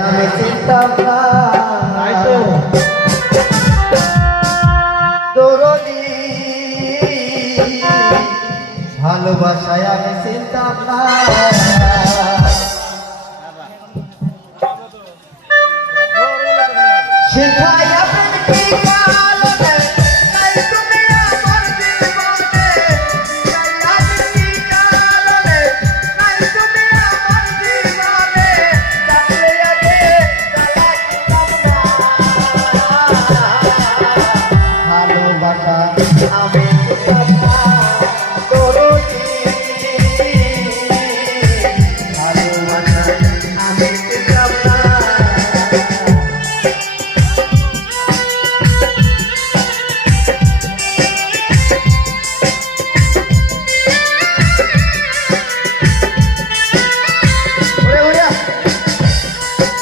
আমি চিনতাম না দরদি ভালোবাসায় আমি চিনতাম না শিখাই আপনি কি কারণে নাই তুমি আমার জীবনে শিখাই আপনি কি কারণে নাই তুমি আমার জীবনে জানলে আগে দয়া করতাম না ভালোবাসা আমি